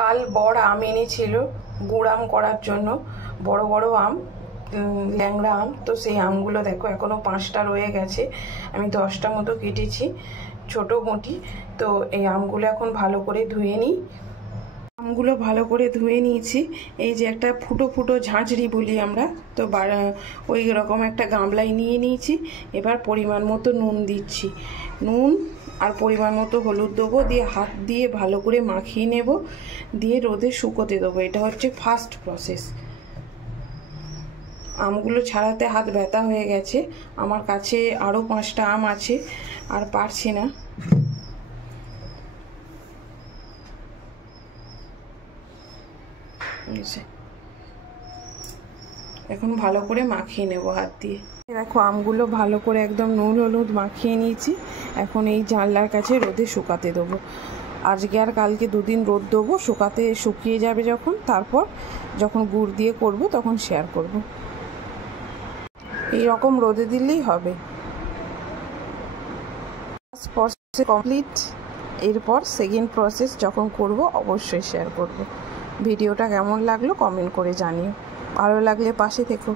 কাল বড় আম এনেছিল গুড় আম করার জন্য, বড় বড় আম, ল্যাংড়া আম। তো সেই আমগুলো দেখো এখনো 5টা রয়ে গেছে, আমি 10টা মতো কেটেছি ছোট মোটি। তো এই আমগুলো এখন ভালো করে ধুয়ে নিই। আমগুলো ভালো করে ধুয়ে নিয়েছি। এই যে একটা ফুটো ফুটো ঝাঁঝরি বলি আমরা, তো ওই রকম একটা গামলায় নিয়ে নিয়েছি। এবার পরিমাণ মতো নুন দিচ্ছি, নুন আর পরিমাণ মতো হলুদ দেবো, দিয়ে হাত দিয়ে ভালো করে মাখিয়ে নেব, দিয়ে রোদে শুকোতে দেবো। এটা হচ্ছে ফার্স্ট প্রসেস। আমগুলো ছাড়াতে হাত ব্যথা হয়ে গেছে, আমার কাছে আরও 5টা আম আছে, আর পারছি না। এখন ভালো করে মাখিয়ে নেব হাত দিয়ে। দেখো আমগুলো ভালো করে একদম নুন হলুদ মাখিয়ে নিয়েছি। এখন এই জানলার কাছে রোদে শুকাতে দেবো। আজকে আর কালকে 2 দিন রোদ দেবো, শুকিয়ে যাবে যখন, তারপর যখন গুড় দিয়ে করব তখন শেয়ার করব। এই রকম রোদে দিলেই হবে। ফার্স্ট প্রসেস কমপ্লিট, এরপর সেকেন্ড প্রসেস যখন করব অবশ্যই শেয়ার করব। ভিডিওটা কেমন লাগলো কমেন্ট করে জানিও, ভালো লাগলে পাশে থেকো।